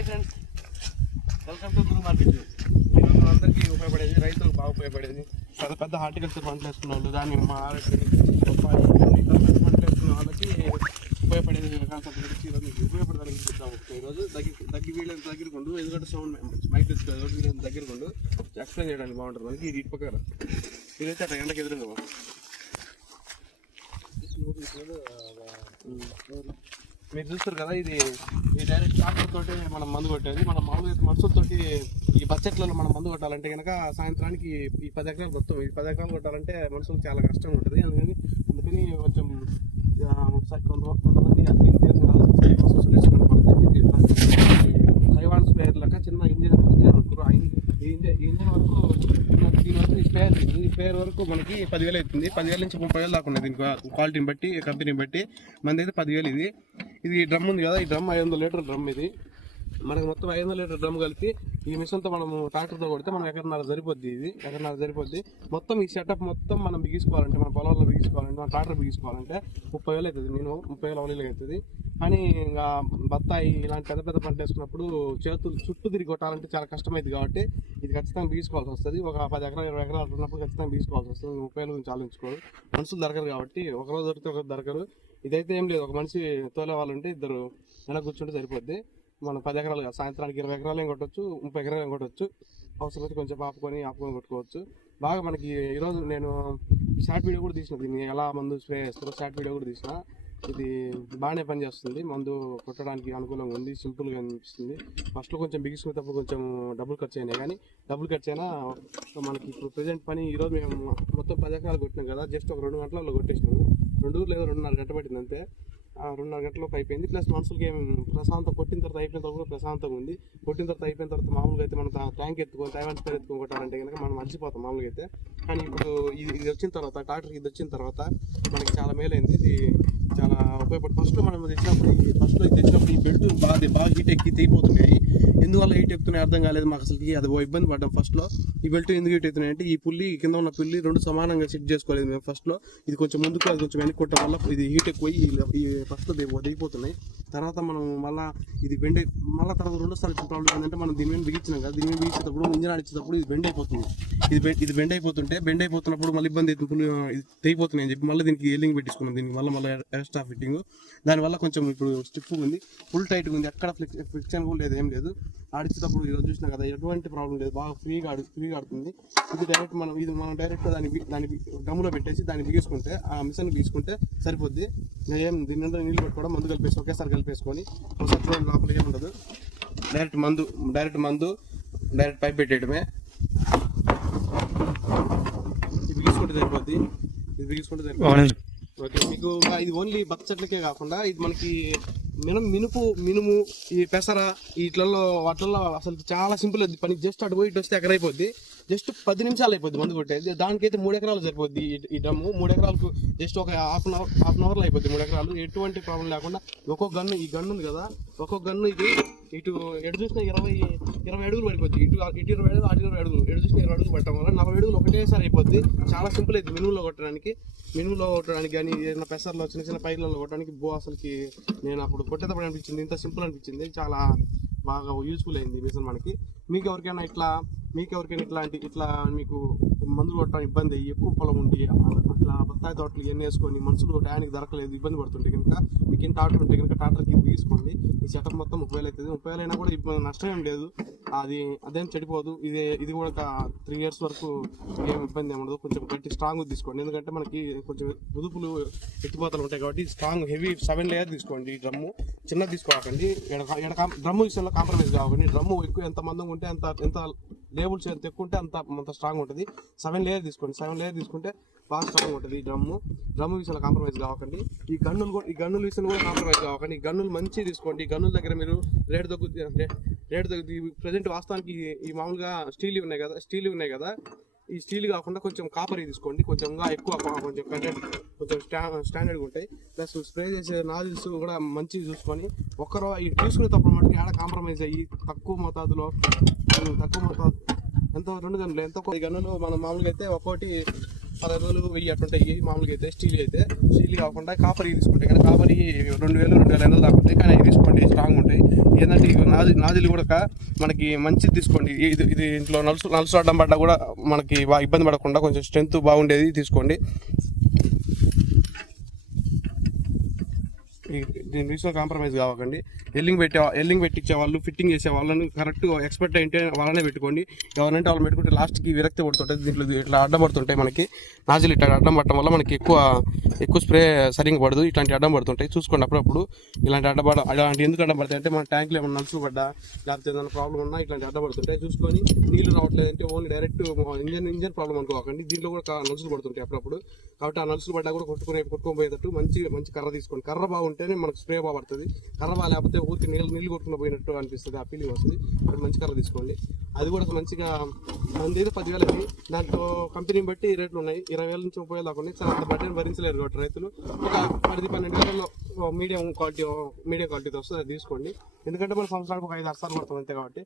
Welcome to Guru Market ఈరోజు మనందరికీ ఉపయోగపడేది రైతులకు బాగా ఉపయోగపడేది. పెద్ద పెద్ద హార్టికల్చర్ పంటలు వేసుకున్న వాళ్ళు దాన్ని మా బొప్పాయి పంటలు వేసుకున్న వాళ్ళకి ఉపయోగపడేది కాన్సెప్ట్ గురించి ఈరోజు మీకు ఉపయోగపడడానికి చెప్తాము ఈరోజు. దగ్గర దగ్గర వీళ్ళని దగ్గర కొండు ఎందుకంటే సౌండ్ మైక్ తెచ్చుకోవాలి వీళ్ళని దగ్గర కొండు ఎక్స్ప్లెయిన్ చేయడానికి బాగుంటుంది మనకి ఇది ఇటు పక్కన ఇదైతే అట్లా ఎండకి ఎదురుగా. మీరు చూస్తారు కదా ఇది ఈ డైరెక్ట్ ట్రాక్టర్ తోటి మనం మందు కొట్టేది. మనం మామూలుగా అయితే మనుషులతోటి ఈ బడ్జెట్లలో మనం మందు కొట్టాలంటే కనుక సాయంత్రానికి ఈ పది ఎకరాలు మొత్తం ఈ పది ఎకరాలు కొట్టాలంటే మనుషులకు చాలా కష్టంగా ఉంటుంది. అందుకని అందుకని కొంచెం ఒకసారి కొంత కొంతమంది అది దీని తైవాన్ స్పేర్ లెక్క చిన్న ఇంజన్ ఇంజన్ వరకు ఆ ఈ వరకు దీని వరకు ఈ స్పేర్ ఈ స్పేర్ వరకు మనకి పదివేలు అవుతుంది. పదివేల నుంచి ముప్పై వేలు దాకా ఉన్నాయి దీనికి క్వాలిటీని బట్టి కంపెనీని బట్టి. మనది అయితే పదివేలు ఇది. ఇది డ్రమ్ ఉంది కదా ఈ డ్రమ్ ఐదు వందల లీటర్ డ్రమ్ ఇది. మనకి మొత్తం ఐదు వందల లీటర్ డ్రమ్ కలిపి ఈ మిషన్తో మనము ట్రాక్టర్తో కొడితే మనం ఎకరన్నర సరిపోద్ది ఇది. ఎకరన్నర సరిపోద్ది. మొత్తం ఈ సెటప్ మొత్తం మనం బిగించుకోవాలంటే మన పొలంలో బిగించుకోవాలంటే మన ట్రాక్టర్ బిగించుకోవాలంటే ముప్పై వేలు అవుతుంది. నేను ముప్పై వేల అవలీలు అవుతుంది. కానీ ఇంకా బత్తాయి ఇలాంటి పెద్ద పెద్ద పంట వేసుకున్నప్పుడు చేతులు చుట్టూ తిరిగి కొట్టాలంటే చాలా కష్టమైంది కాబట్టి ఇది ఖచ్చితంగా బీసుకోవాల్సి వస్తుంది. ఒక పది ఎకరాలు ఇరవై ఎకరాలు ఉన్నప్పుడు ఖచ్చితంగా బీసుకోవాల్సి వస్తుంది. ముప్పై వేల గురించి ఆలోచించుకోరు. మనుషులు దొరకరు కాబట్టి ఒకరోజు దొరికితే ఒకరు దొరకరు. ఇదైతే ఏం లేదు. ఒక మనిషి తోలే వాళ్ళు ఉంటే ఇద్దరు నెల కూర్చుంటే సరిపోద్ది. మనం పది ఎకరాలు సాయంత్రానికి ఇరవై ఎకరాలు ఏం కొట్టచ్చు ముప్పై ఎకరాలు ఏం కొట్టచ్చు. అవసరమైతే కొంచెం ఆపుకొని ఆపుకొని కొట్టుకోవచ్చు. బాగా మనకి ఈరోజు నేను షార్ట్ వీడియో కూడా తీసిన. దీన్ని ఎలా మందు స్ప్రే చేస్తారో షార్ట్ వీడియో కూడా తీసిన. ఇది బాగానే పనిచేస్తుంది మందు కొట్టడానికి అనుకూలంగా ఉంది సింపుల్గా అనిపిస్తుంది. ఫస్ట్లో కొంచెం బిగించుకునేటప్పుడు కొంచెం డబ్బులు ఖర్చు అయినాయి. కానీ డబ్బులు ఖర్చు అయినా మనకి ఇప్పుడు ప్రజెంట్ పని ఈరోజు మేము మొత్తం పది ఎకరాలు కొట్టినాం కదా. జస్ట్ ఒక రెండు గంటలలో కొట్టేసినాము. రెండు లేదా రెండున్నర గంట పట్టింది అంతే రెండున్నర గంటలకు అయిపోయింది. ప్లస్ మనుషులకి ఏం ప్రశాంతం కొట్టిన తర్వాత అయిపోయిన తర్వాత కూడా ప్రశాంతంగా ఉంది. కొట్టిన తర్వాత అయిపోయిన తర్వాత మామూలుగా అయితే మనం ట్యాంక్ ఎత్తుకొని తైవాన్ స్పేర్ ఎత్తుకొని కనుక మనం మర్చిపోతాం మామూలుగా అయితే. కానీ ఇప్పుడు ఇది ఇది వచ్చిన తర్వాత ట్రాక్టర్ ఇది వచ్చిన తర్వాత మనకి చాలా మేలైంది. ఇది చాలా ఉపయోగపడి ఫస్ట్లో మనం తెచ్చినప్పుడు ఫస్ట్లో ఇది తెచ్చినప్పుడు ఈ బెల్ట్ బాగా బాగా హీట్ ఎక్కి తెగిపోతున్నాయి ఎందువల్ల హీట్ ఎక్కుతున్నాయి అర్థం కాలేదు మాకు అసలు అది ఇబ్బంది పడ్డాం ఫస్ట్లో. ఈ బెల్ట్ ఎందుకు హీట్ అవుతున్నాయి అంటే ఈ పుల్లి కింద ఉన్న పుల్లి రెండు సమానంగా సెట్ చేసుకోలేదు మేము ఫస్ట్లో. ఇది కొంచెం ముందుకు అది కొంచెం వెనక్కి కొట్టడం వల్ల ఇది హీట్ ఎక్కువ ఈ ఫస్ట్లో దిగిపోతున్నాయి. తర్వాత మనం మళ్ళా ఇది బెండ్ అయి- మళ్ళా తర్వాత రెండోసారి వచ్చిన ప్రాబ్లం ఏంటంటే మనం దీని మీద బిగించినాం కదా దీని మీద బిగించేటప్పుడు ఇంజన్ ఆడించేటప్పుడు ఇది బెండ్ అయిపోతుంది. ఇది బె- ఇది బెండ్ అయిపోతుంటే బెండ్ అయిపోతున్నప్పుడు మళ్ళీ ఇబ్బంది అవుతుంది. ఇది తెగిపోతున్నాయి అని చెప్పి మళ్ళీ దీనికి ఎల్లింగ్ పెట్టించుకున్నాం దీనికి మళ్ళీ మళ్ళీ ఎక్స్ట్రా ఫిట్టింగ్ దానివల్ల కొంచెం ఇప్పుడు స్టిఫ్ ఉంది. ఫుల్ టైట్గా ఉంది. ఎక్కడ ఫ్లిక్ ఫ్రిక్షన్ కూడా లేదు ఏం లేదు. ఆడిచ్చేటప్పుడు ఈరోజు చూసినా కదా ఎటువంటి ప్రాబ్లం లేదు. బాగా ఫ్రీగా ఆడు ఫ్రీగా ఆడుతుంది. ఇది డైరెక్ట్ మనం ఇది మనం డైరెక్ట్ దాన్ని దాన్ని డమ్ములో పెట్టేసి దాన్ని బిగించుకుంటే ఆ మిషన్ బిగించుకుంటే సరిపోద్ది. ఏం దీని నిండా నీళ్ళు పెట్టుకోవడం మందు కలిపేసి ఒకేసారి కలిపేసుకొని ఒకసారి చూడండి లోపల ఏముండదు. డైరెక్ట్ మందు డైరెక్ట్ మందు డైరెక్ట్ పైప్ పెట్టేయడమే. ఇది బిగించుకుంటే సరిపోద్ది. ఇది బిగించుకుంటే సరిపోద్ది. ఓకే మీకు ఇది ఓన్లీ బత్త చెట్లకే కాకుండా ఇది మనకి మినం మినుపు మినుము ఈ పెసర వీటిలలో వాటిల్లో అసలు చాలా సింపుల్ అది. పని జస్ట్ అటు పోయి ఇటు వస్తే ఎక్కడ అయిపోద్ది. జస్ట్ పది నిమిషాలు అయిపోద్ది మందు కొట్టేది. దానికైతే మూడు ఎకరాలు సరిపోద్ది ఈ- డమ్ము మూడు ఎకరాలకు జస్ట్ ఒక half an hour half an అవర్లో అయిపోద్ది మూడు ఎకరాలు. ఎటువంటి ప్రాబ్లం లేకుండా ఒక్కొక్క గన్ను ఈ గన్ను ఉంది కదా ఒక్కొక్క గన్ను ఇది ఇటు ఎటు చూసినా ఇరవై ఇరవై అడుగులు పడిపోద్ది. ఇటు ఇటు ఇరవై అడుగులు అటు ఇరవై అడుగులు ఎటు చూసినా ఇరవై అడుగులు పట్టడం వల్ల నలభై అడుగులు ఒకటేసారి అయిపోద్ది. చాలా సింపుల్ అయితే మినుములో కొట్టడానికి. మినుములో కొట్టడానికి కానీ ఏదైనా పెసర్లో చిన్న చిన్న పైర్లలో కొట్టడానికి బో అసలుకి నేను అప్పుడు కొట్టేటప్పుడు అనిపించింది. ఇంత సింపుల్ అనిపించింది. చాలా బాగా యూస్ఫుల్ అయింది మిషన్ మనకి. మీకు ఎవరికైనా ఇట్లా మీకు ఎవరికైనా ఇట్లాంటి ఇట్లా మీకు మందులు కొట్టడం ఇబ్బంది అయ్యి ఎక్కువ పొలం ఉండి అట్లా బత్తాయి తోటలు ఇవన్నీ వేసుకొని మనుషులు టయానికి దొరకలేదు ఇబ్బంది పడుతుంటే కనుక మీకు ఏం టాటర్ ఉంటే కనుక టాటర్కి తీసుకోండి. ఈ సెటప్ మొత్తం ముప్పై వేలు అవుతుంది. ముప్పై వేలు అయినా కూడా ఇబ్బంది నష్టం ఏం లేదు. అది అదేం చెడిపోదు. ఇది ఇది కూడా ఒక త్రీ ఇయర్స్ వరకు ఏం ఇబ్బంది ఏమి ఉండదు. కొంచెం గట్టి స్ట్రాంగ్ తీసుకోండి. ఎందుకంటే మనకి కొంచెం ఉదుపులు ఎత్తిపోతలు ఉంటాయి కాబట్టి స్ట్రాంగ్ హెవీ సెవెన్ లేయర్ తీసుకోండి ఈ డ్రమ్ము చిన్నది తీసుకోకండి. డ్రమ్ము విషయంలో కాంప్రమైజ్ కాకండి డ్రమ్ము ఎక్కువ ఎంత మందంగా ఉంటే అంత ఎంత లేబుల్స్ ఎంత ఎక్కువ ఉంటే అంత అంత స్ట్రాంగ్ ఉంటుంది. సెవెన్ లేయర్ తీసుకోండి. సెవెన్ లేయర్ తీసుకుంటే బాగా స్ట్రాంగ్ ఉంటుంది ఈ డ్రమ్ము. డ్రమ్ము విషయంలో కాంప్రమైజ్ కావకండి. ఈ గన్నులు కూడా ఈ గన్నుల విషయంలో కూడా కాంప్రమైజ్ కావకండి. ఈ గన్నులు మంచి తీసుకోండి. ఈ గన్నుల దగ్గర మీరు రేట్ తగ్గు రేట్ తగ్గు ప్రజెంట్ వాస్తవానికి ఈ- ఈ మామూలుగా స్టీల్ ఉన్నాయి కదా స్టీల్ ఉన్నాయి కదా. ఈ స్టీల్ కాకుండా కొంచెం కాపర్ తీసుకోండి. కొంచెం ఎక్కువ కొంచెం కంటెంట్ కొంచెం స్టా స్టాండర్డ్గా ఉంటాయి. ప్లస్ స్ప్రే చేసే నాజిల్స్ కూడా మంచిగా చూసుకొని ఒక్కరు ఈ తీసుకునేటప్పుడు మటుకు ఆడ కాంప్రమైజ్ అయ్యి తక్కువ మోతాదులో తక్కువ మోతాదు ఎంతో రెండు గన్నులు ఎంతో కొద్ది గన్నులు మనం మామూలుగా అయితే ఒక్కోటి పదహైదు వెయ్యి అట్లుంటాయి మామూలుగా అయితే స్టీల్ అయితే. స్టీల్ కాకుండా కాపర్ తీసుకుంటే కానీ కాపర్ రెండు వేలు రెండు వేల ఎనభై దాకా ఉంటాయి. కానీ అవి తీసుకోండి స్ట్రాంగ్ ఉంటాయి. ఏంటంటే ఇవి నాజి నాజిల్ కూడా మనకి మంచిది తీసుకోండి. ఇది ఇది ఇంట్లో నలుసు నలుసు ఆడడం పడ్డా కూడా మనకి బాగా ఇబ్బంది పడకుండా కొంచెం స్ట్రెంత్ బాగుండేది తీసుకోండి. దీని విషయంలో కాంప్రమైజ్ కావకండి. ఎల్లింగ్ పెట్టే ఎల్లింగ్ పెట్టించే వాళ్ళు ఫిట్టింగ్ చేసే వాళ్ళని కరెక్ట్ ఎక్స్పర్ట్ అయితే వాళ్ళనే పెట్టుకోండి. ఎవరంటే వాళ్ళు పెట్టుకుంటే లాస్ట్కి విరక్తి పడుతుంటాయి దీంట్లో ఇట్లా అడ్డం పడుతుంటాయి మనకి. నాజిల్ ఇట్లా అడ్డం పడటం వల్ల మనకి ఎక్కువ ఎక్కువ స్ప్రే సరిగ్గా పడదు. ఇట్లాంటి అడ్డం పడుతుంటాయి. చూసుకోండి అప్పుడప్పుడు. ఇలాంటి అడ్డపడ అలాంటి ఎందుకు అడ్డం పడతాయి అంటే మన ట్యాంక్లో ఏమైనా నలుసు పడ్డా లేకపోతే ఏదైనా ప్రాబ్లం ఉన్నా ఇట్లాంటి అడ్డం పడుతుంటాయి. చూసుకొని నీళ్ళు రావట్లేదంటే only direct engine engine problem అనుకోకండి. దీంట్లో కూడా నలుసులు పడుతుంటాయి అప్పుడప్పుడు. కాబట్టి ఆ నలుసులు పడ్డా కూడా కొట్టుకునే కొట్టుకొని పోయేటట్టు మంచి మంచి కర్ర తీసుకోండి. కర్ర బాగుంటేనే మనకు స్ప్రే బాగుపడుతుంది కర్రవా లేకపోతే ఊరికి నీళ్ళు నీళ్ళు కొట్టుకుని పోయినట్టు అనిపిస్తుంది ఆ ఫీలింగ్ వస్తుంది. కాబట్టి మంచి కర్ర తీసుకోండి. అది కూడా మంచిగా మన పదివేలకి దాంట్లో కంపెనీని బట్టి రేట్లు ఉన్నాయి. ఇరవై వేల నుంచి ముప్పై వేలు దాకా ఉన్నాయి. చాలా అంత బడ్డీని భరించలేరు కాబట్టి రైతులు. ఒక పది పన్నెండు వేలలో మీడియం క్వాలిటీ మీడియం క్వాలిటీతో వస్తుంది అది తీసుకోండి. ఎందుకంటే మన సంవత్సరానికి ఒక ఐదు అస్తాలు పడుతుంది అంతే కాబట్టి.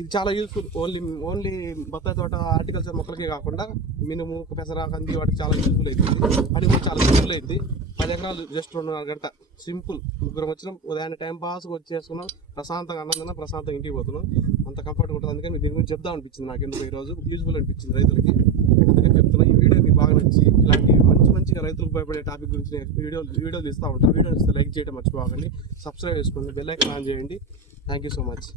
ఇది చాలా యూస్ఫుల్ ఓన్లీ ఓన్లీ బత్తాయి తోట హార్టికల్చర్ మొక్కలకే కాకుండా మినుము పెసర కంది వాటికి చాలా యూస్ఫుల్ అవుతుంది అది కూడా చాలా యూస్ఫుల్ అవుతుంది పది ఎకరాలు జస్ట్ రెండున్నర గంట సింపుల్. ముగ్గురం వచ్చినాం ఉదయాన్నే టైం పాస్గా వచ్చేసుకున్నాం. ప్రశాంతంగా అన్నం ప్రశాంతంగా ఇంటికి పోతున్నాం. అంత కంఫర్ట్గా ఉంటుంది. అందుకని దీని గురించి చెప్దాం అనిపించింది నాకు ఎందుకు ఈరోజు. యూజ్ఫుల్ అనిపించింది రైతులకి. అందుకని చెప్తున్నా ఈ వీడియో మీకు బాగా నచ్చి ఇలాంటి మంచి మంచిగా రైతులకు భయపడే టాపిక్ గురించి నేను వీడియో వీడియోలు తీస్తూ ఉంటాను. వీడియో ఇస్తే లైక్ చేయడం మర్చిపోకండి. సబ్స్క్రైబ్ చేసుకోండి. బెల్ ఐకాన్ ఆన్ చేయండి. Thank you so much